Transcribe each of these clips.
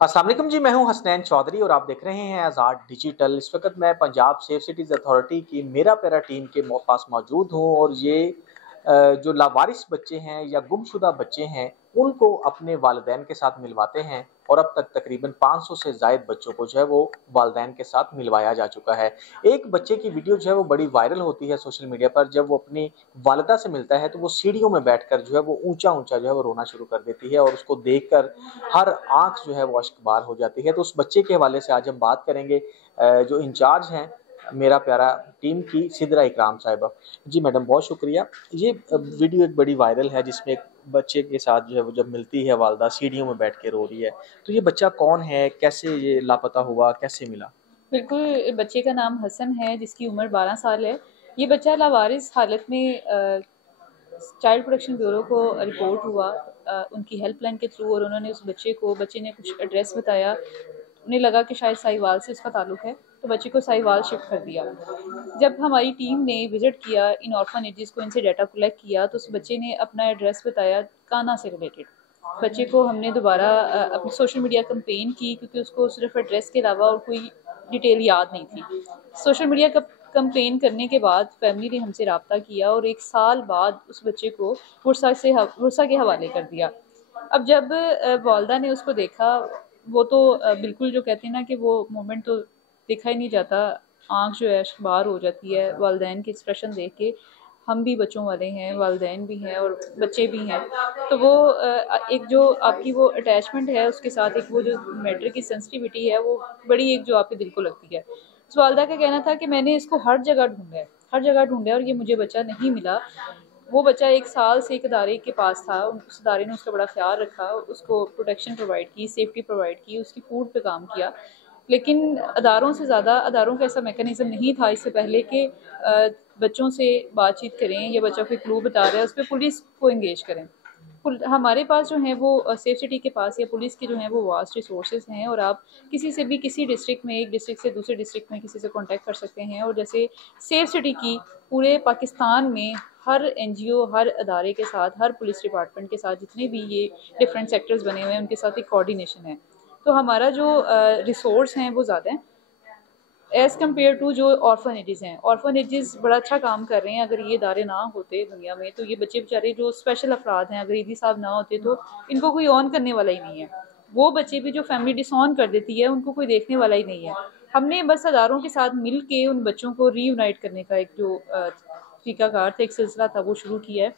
अस्सलाम वालेकुम जी, मैं हूं हसनैन चौधरी और आप देख रहे हैं आज़ाद डिजिटल। इस वक्त मैं पंजाब सेफ सिटीज़ अथॉरिटी की मेरा पेरा टीम के पास मौजूद हूं और ये जो लावारिस बच्चे हैं या गुमशुदा बच्चे हैं उनको अपने वालिदैन के साथ मिलवाते हैं और अब तक तकरीबन 500 से ज़ायद बच्चों को जो है वो वालिदैन के साथ मिलवाया जा चुका है। एक बच्चे की वीडियो जो है वो बड़ी वायरल होती है सोशल मीडिया पर। जब वो अपनी वालिदा से मिलता है तो वो सीढ़ियों में बैठकर जो है वो ऊंचा-ऊंचा जो है वो रोना शुरू कर देती है और उसको देखकर हर आँख जो है वो अश्कबार हो जाती है। तो उस बच्चे के हवाले से आज हम बात करेंगे जो इंचार्ज हैं मेरा प्यारा टीम की, सिदरा इकराम साहिबा। जी मैडम, बहुत शुक्रिया। ये वीडियो एक बड़ी वायरल है जिसमें एक बच्चे के साथ जो है वो जब मिलती है वालिदा सीढ़ियों में बैठ के रो रही है। तो ये बच्चा कौन है? कैसे ये लापता हुआ? कैसे मिला? बिल्कुल, बच्चे का नाम हसन है जिसकी उम्र 12 साल है। ये बच्चा लावारिस हालत में चाइल्ड प्रोटेक्शन ब्यूरो को रिपोर्ट हुआ उनकी हेल्पलाइन के थ्रू, और उन्होंने उस बच्चे ने कुछ एड्रेस बताया। उन्हें लगा कि शायद साहिवाल से उसका ताल्लुक है, तो बच्चे को साहिवाल शिफ्ट कर दिया। जब हमारी टीम ने विज़िट किया इन ऑर्फनेजेस को, इनसे डाटा कलेक्ट किया, तो उस बच्चे ने अपना एड्रेस बताया काना से रिलेटेड। बच्चे को हमने दोबारा अपनी सोशल मीडिया कैंपेन की, क्योंकि उसको सिर्फ एड्रेस के अलावा और कोई डिटेल याद नहीं थी। सोशल मीडिया कंप्लेन करने के बाद फैमिली ने हमसे रब्ता किया और 1 साल बाद उस बच्चे को बुरसा के हवाले कर दिया। अब जब वालदा ने उसको देखा, वो तो बिल्कुल, जो कहते हैं ना कि वो मोमेंट तो देखा ही नहीं जाता, आँख जो है अश्कबार हो जाती है वालिदैन के एक्सप्रेशन देख के। हम भी बच्चों वाले हैं, वालिदैन भी हैं और बच्चे भी हैं, तो वो एक जो आपकी वो अटैचमेंट है उसके साथ, एक वो जो मैटर की सेंसिटिविटी है, वो बड़ी एक जो आपके दिल को लगती है। उस वालदा का कहना था कि मैंने इसको हर जगह ढूंढा है, हर जगह ढूंढा है, और ये मुझे बच्चा नहीं मिला। वो बच्चा 1 साल से एक अदारे के पास था, उस अदारे ने उसका बड़ा ख्याल रखा, उसको प्रोटेक्शन प्रोवाइड की, सेफ्टी प्रोवाइड की, उसकी फूड पे काम किया। लेकिन अदारों से ज़्यादा, अदारों का ऐसा मैकेनिज़्म नहीं था इससे पहले कि बच्चों से बातचीत करें या बच्चा कोई क्लू बता रहा है उस पर पुलिस को इंगेज करें। हमारे पास जो है वो सेफ सिटी के पास या पुलिस के जो है वो वास्ट रिसोर्सेज हैं, और आप किसी से भी किसी डिस्ट्रिक्ट में, एक डिस्ट्रिक्ट से दूसरे डिस्ट्रिक्ट में किसी से कांटेक्ट कर सकते हैं। और जैसे सेफ सिटी की पूरे पाकिस्तान में हर एनजीओ, हर अदारे के साथ, हर पुलिस डिपार्टमेंट के साथ, जितने भी ये डिफरेंट सेक्टर्स बने हुए हैं, उनके साथ एक कोऑर्डिनेशन है। तो हमारा जो रिसोर्स हैं वो ज़्यादा हैं एज़ कम्पेयर टू जो ऑर्फनेजेस हैं। ऑर्फनेजेस बड़ा अच्छा काम कर रहे हैं। अगर ये इदारे ना होते दुनिया में, तो ये बच्चे बेचारे जो स्पेशल अफराद हैं, अगर ईदी साहब ना होते तो इनको कोई ऑन करने वाला ही नहीं है। वो बच्चे भी जो फैमिली डिसऑन कर देती है, उनको कोई देखने वाला ही नहीं है। हमने बस अदारों के साथ मिल के उन बच्चों को रीयूनाइट करने का एक जो तरीकाकार था, एक सिलसिला था, वो शुरू किया है,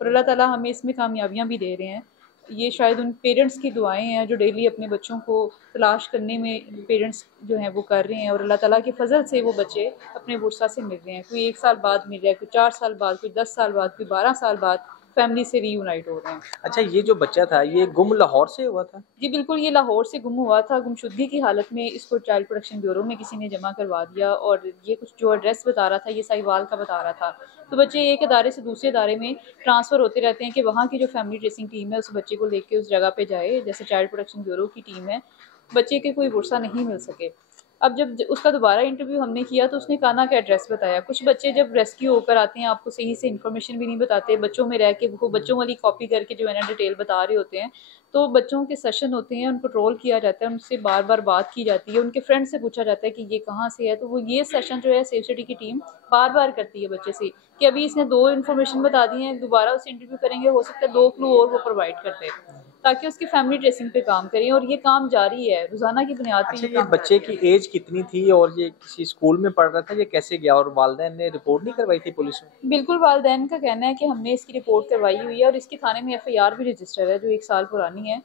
और अल्लाह ताला हमें इसमें कामयाबियाँ भी दे रहे हैं। ये शायद उन पेरेंट्स की दुआएं हैं जो डेली अपने बच्चों को तलाश करने में पेरेंट्स जो हैं वो कर रहे हैं, और अल्लाह ताला के फजल से वो बच्चे अपने बुरसा से मिल रहे हैं। कोई 1 साल बाद मिल रहा है, कोई 4 साल बाद, कोई 10 साल बाद, कोई 12 साल बाद फैमिली से रीयूनाइट हो रहे हैं। अच्छा, ये जो बच्चा था ये गुम लाहौर से हुआ था? जी बिल्कुल, ये लाहौर से गुम हुआ था। गुमशुदगी की हालत में इसको चाइल्ड प्रोटेक्शन ब्यूरो में किसी ने जमा करवा दिया, और ये कुछ जो एड्रेस बता रहा था ये साहिवाल का बता रहा था। तो बच्चे एक अदारे से दूसरे अदारे में ट्रांसफ़र होते रहते हैं कि वहाँ की जो फैमिली ट्रेसिंग टीम है उस बच्चे को लेके उस जगह पे जाए। जैसे चाइल्ड प्रोटेक्शन ब्यूरो की टीम है, बच्चे के कोई बुरसा नहीं मिल सके। अब जब उसका दोबारा इंटरव्यू हमने किया तो उसने काना का एड्रेस बताया। कुछ बच्चे जब रेस्क्यू होकर आते हैं, आपको सही से इन्फॉर्मेशन भी नहीं बताते, बच्चों में रह के वो बच्चों वाली कॉपी करके जो है ना डिटेल बता रहे होते हैं। तो बच्चों के सेशन होते हैं, उनको ट्रोल किया जाता है, उनसे बार बार बात की जाती है, उनके फ्रेंड से पूछा जाता है कि ये कहाँ से है। तो वो ये सेशन जो है सेफ सिटी की टीम बार बार करती है बच्चे से कि अभी इसने 2 इन्फॉर्मेशन बता दी हैं, दोबारा उससे इंटरव्यू करेंगे, हो सकता है 2 क्लू और वो प्रोवाइड करते हैं ताकि उसकी फैमिली ट्रेसिंग पे काम करें। और ये काम जारी है, रोज़ाना की बुनियाद पे अच्छा, ये ये काम बच्चे जारी की है। एज कितनी थी और ये किसी स्कूल में पढ़ रहा था? ये कैसे गया और वालिदैन ने रिपोर्ट नहीं करवाई थी पुलिस में? बिल्कुल, वालिदैन का कहना है कि हमने इसकी रिपोर्ट करवाई हुई है, और इसकी थाने में एफआईआर भी रजिस्टर है जो 1 साल पुरानी है।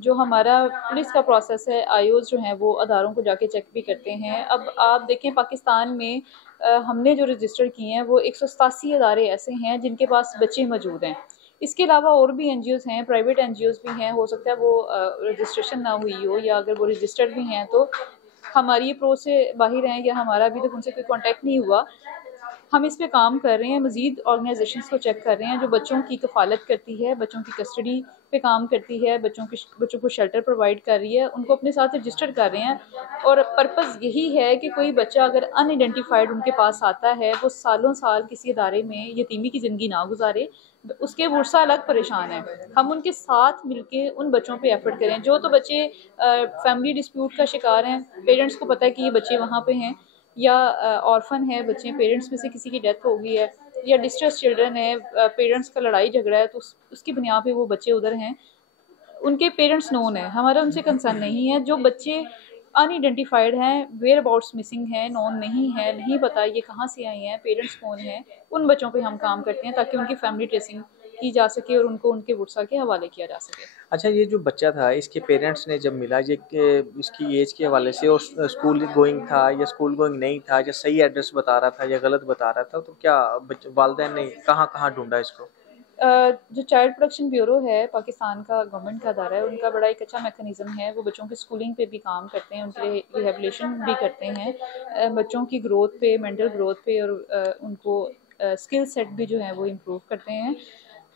जो हमारा पुलिस का प्रोसेस है, आईओज़ जो हैं वो अदारों को जाके चेक भी करते हैं। अब आप देखें पाकिस्तान में हमने जो रजिस्टर किए हैं वो 187 अदारे ऐसे हैं जिनके पास बच्चे मौजूद हैं। इसके अलावा और भी एनजीओज़ हैं, प्राइवेट एनजीओज़ भी हैं, हो सकता है वो रजिस्ट्रेशन ना हुई हो, या अगर वो रजिस्टर्ड भी हैं तो हमारी अप्रोच से बाहिर हैं, या हमारा अभी तक उनसे कोई कॉन्टैक्ट नहीं हुआ। हम इस पे काम कर रहे हैं, मज़ीद ऑर्गेनाइजेशंस को चेक कर रहे हैं जो बच्चों की कफ़ालत करती है, बच्चों की कस्टडी पे काम करती है, बच्चों को शेल्टर प्रोवाइड कर रही है, उनको अपने साथ रजिस्टर कर रहे हैं। और पर्पज़ यही है कि कोई बच्चा अगर अनआइडेंटिफाइड उनके पास आता है, वो सालों साल किसी इदारे में यतीमी की ज़िंदगी ना गुजारे, उसके वर्षा अलग परेशान है। हम उनके साथ मिलके उन बच्चों पे एफर्ट करें। जो तो बच्चे फैमिली डिस्प्यूट का शिकार हैं, पेरेंट्स को पता है कि ये बच्चे वहाँ पे हैं, या ऑर्फन है बच्चे, पेरेंट्स में से किसी की डेथ हो गई है, या डिस्ट्रेस चिल्ड्रन है, पेरेंट्स का लड़ाई झगड़ा है, तो उसकी बुनियाद पे वो बच्चे उधर हैं, उनके पेरेंट्स नोन है, हमारा उनसे कंसर्न नहीं है। जो बच्चे अनआइडेंटिफाइड हैं, वेयर अबाउट्स मिसिंग है, नोन नहीं है, नहीं पता ये कहाँ से आई हैं, पेरेंट्स कौन हैं, उन बच्चों पे हम काम करते हैं ताकि उनकी फैमिली ट्रेसिंग की जा सके और उनको उनके वुरसा के हवाले किया जा सके। अच्छा, ये जो बच्चा था इसके पेरेंट्स ने जब मिला ये इसकी एज के हवाले से और स्कूल गोइंग था या स्कूल गोइंग नहीं था या सही एड्रेस बता रहा था या गलत बता रहा था, तो क्या वालिदैन ने कहाँ कहाँ ढूंढा इसको? जो चाइल्ड प्रोटेक्शन ब्यूरो है पाकिस्तान का, गवर्नमेंट का अदारा है, उनका बड़ा एक अच्छा मैकेनिज़्म है। वो बच्चों की स्कूलिंग पे भी काम करते हैं, उनके लिए रिहेबिलिटेशन भी करते हैं, बच्चों की ग्रोथ पे, मेंटल ग्रोथ पे, और उनको स्किल सेट भी जो है वो इम्प्रूव करते हैं।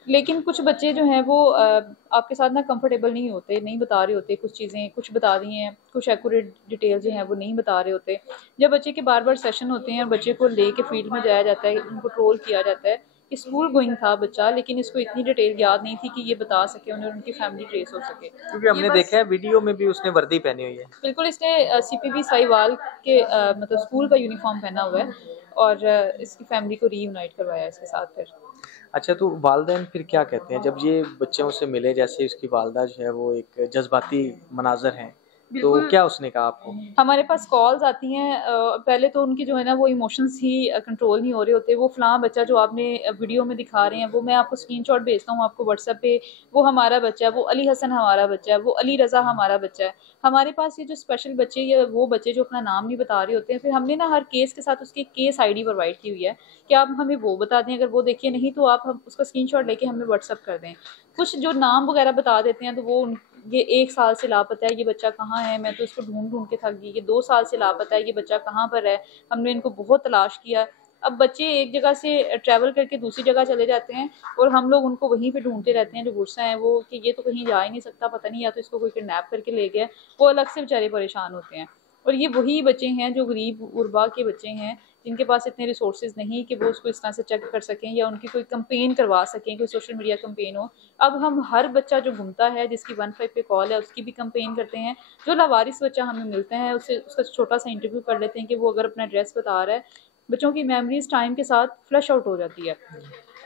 लेकिन कुछ बच्चे जो हैं वो आपके साथ ना कंफर्टेबल नहीं होते, नहीं बता रहे होते कुछ चीज़ें, कुछ बता दी हैं, कुछ एक्यूरेट डिटेल जो हैं वो नहीं बता रहे होते। जब बच्चे के बार बार सेशन होते हैं और बच्चे को ले के फील्ड में जाया जाता है, उनको ट्रोल किया जाता है कि स्कूल गोइंग था बच्चा, लेकिन इसको इतनी डिटेल याद नहीं थी कि ये बता सके उन्हें, उनकी फैमिली ट्रेस हो सके। क्योंकि हमने देखा है वीडियो में भी उसने वर्दी पहनी हुई है। बिल्कुल, इसने सीपीबी साहिवाल के मतलब स्कूल का यूनिफॉर्म पहना हुआ है, और इसकी फैमिली को रीयूनाइट करवाया इसके साथ फिर। अच्छा, तो वालिदैन फिर क्या कहते हैं जब ये बच्चों से मिले? जैसे उसकी वालदा जो है वो एक जज्बाती मनाज़र हैं, तो बिल्कुल, क्या उसने कहा आपको? हमारे पास कॉल्स आती हैं, पहले तो उनकी जो है ना वो इमोशंस ही कंट्रोल नहीं हो रहे होते। वो फ़लाँ बच्चा जो आपने वीडियो में दिखा रहे हैं, वो मैं आपको स्क्रीनशॉट भेजता हूँ आपको व्हाट्सएप पे, वो हमारा बच्चा है, वो अली हसन हमारा बच्चा है, वो अली रज़ा हमारा बच्चा है। हमारे पास ये जो स्पेशल बच्चे या वो बच्चे जो अपना नाम नहीं बता रहे होते हैं, फिर हमने ना हर केस के साथ उसकी केस आईडी प्रोवाइड की हुई है कि आप हमें वो बता दें, अगर वो देखिए नहीं तो आप हम उसका स्क्रीनशॉट लेके हमें व्हाट्सएप कर दें। कुछ जो नाम वगैरह बता देते हैं तो वो ये 1 साल से लापता है, ये बच्चा कहाँ है, मैं तो इसको ढूँढ-ढूँढ के थक गई। ये 2 साल से लापता है, ये बच्चा कहाँ पर है, हमने इनको बहुत तलाश किया। अब बच्चे एक जगह से ट्रैवल करके दूसरी जगह चले जाते हैं और हम लोग उनको वहीं पे ढूँढते रहते हैं, जो गुस्सा है वो कि ये तो कहीं जा ही नहीं सकता, पता नहीं, या तो इसको कोई किडनैप करके ले गया। वो अलग से बेचारे परेशान होते हैं। और ये वही बच्चे हैं जो गरीब गुरबा के बच्चे हैं, जिनके पास इतने रिसोर्सेज नहीं कि वो उसको इस तरह से चेक कर सकें या उनकी कोई कंपेन करवा सकें, कोई सोशल मीडिया कंपेन हो। अब हम हर बच्चा जो घूमता है, जिसकी 15 पे कॉल है, उसकी भी कंपेन करते हैं। जो लावारिस बच्चा हमें मिलता है उससे उसका छोटा सा इंटरव्यू कर लेते हैं कि वो अगर अपना एड्रेस बता रहा है। बच्चों की मेमोरीज टाइम के साथ फ्लश आउट हो जाती है।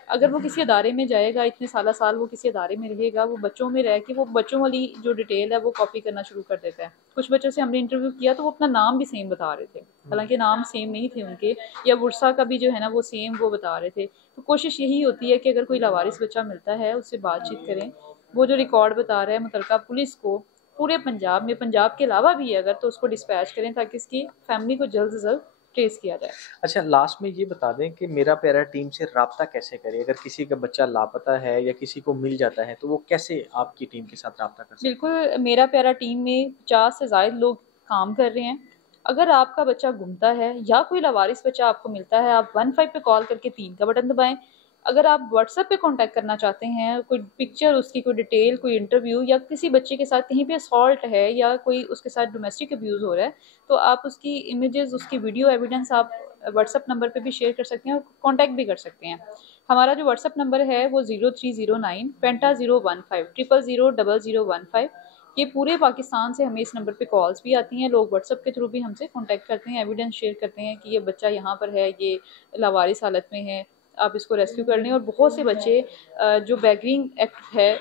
अगर वो किसी अदारे में जाएगा, इतने साल वो किसी अदारे में रहेगा, वो बच्चों में रह के वो बच्चों वाली जो डिटेल है वो कॉपी करना शुरू कर देता है। कुछ बच्चों से हमने इंटरव्यू किया तो वो अपना नाम भी सेम बता रहे थे, हालांकि नाम सेम नहीं थे उनके, या वर्षा का भी जो है ना वो सेम वो बता रहे थे। तो कोशिश यही होती है कि अगर कोई लावारिस बच्चा मिलता है उससे बातचीत करें, वो जो रिकॉर्ड बता रहा है मुतलका पुलिस को पूरे पंजाब में, पंजाब के अलावा भी है अगर, तो उसको डिस्पैच करें ताकि इसकी फैमिली को जल्द से जल्द ट्रेस किया जाए। अच्छा, लास्ट में ये बता दें कि मेरा प्यारा टीम से राब्ता कैसे करें? अगर किसी का बच्चा लापता है या किसी को मिल जाता है तो वो कैसे आपकी टीम के साथ राब्ता कर सकते हैं? बिल्कुल, मेरा प्यारा टीम में 50 से ज़ायद लोग काम कर रहे हैं। अगर आपका बच्चा गुमता है या कोई लावारिस बच्चा आपको मिलता है, आप 15 पे कॉल करके 3 का बटन दबाएँ। अगर आप व्हाट्सएप पे कॉन्टैक्ट करना चाहते हैं, कोई पिक्चर उसकी, कोई डिटेल, कोई इंटरव्यू, या किसी बच्चे के साथ कहीं पे असॉल्ट है या कोई उसके साथ डोमेस्टिक अब्यूज़ हो रहा है, तो आप उसकी इमेजेस, उसकी वीडियो एविडेंस आप व्हाट्सएप नंबर पे भी शेयर कर सकते हैं और कॉन्टैक्ट भी कर सकते हैं। हमारा जो व्हाट्सएप नंबर है वो 0309 पेंटा 015 0000015। ये पूरे पाकिस्तान से हमें इस नंबर पे कॉल्स भी आती हैं, लोग व्हाट्सएप के थ्रू भी हमसे कॉन्टैक्ट करते हैं, एविडेंस शेयर करते हैं कि ये बच्चा यहाँ पर है, ये लावारिस हालत में है, आप इसको रेस्क्यू कर लें। और बहुत से बच्चे जो बैगरिंग एक्ट है,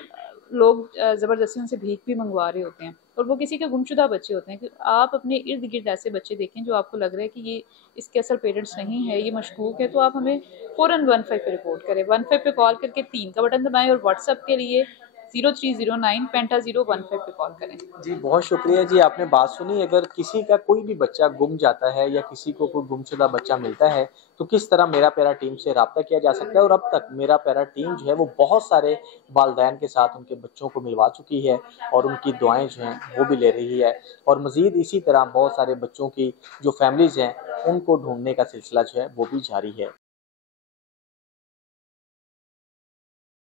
लोग ज़बरदस्ती उनसे भीख भी मंगवा रहे होते हैं, और वो किसी के गुमशुदा बच्चे होते हैं। कि आप अपने इर्द गिर्द ऐसे बच्चे देखें जो आपको लग रहा है कि ये इसके असल पेरेंट्स नहीं है, ये मशकूक है, तो आप हमें फ़ौरन 15 पे रिपोर्ट करें। 15 पे कॉल करके 3 का बटन दबाएं और व्हाट्सएप के लिए 0309 पेंटा 015 पे कॉल करें। जी, बहुत शुक्रिया जी, आपने बात सुनी। अगर किसी का कोई भी बच्चा गुम जाता है या किसी को कोई गुमशुदा बच्चा मिलता है, तो किस तरह मेरा प्यारा टीम से राब्ता किया जा सकता है, और अब तक मेरा प्यारा टीम जो है वो बहुत सारे वालिदैन के साथ उनके बच्चों को मिलवा चुकी है और उनकी दुआएँ जो हैं वो भी ले रही है, और मज़ीद इसी तरह बहुत सारे बच्चों की जो फैमिलीज़ हैं उनको ढूँढने का सिलसिला जो है वो भी जारी है।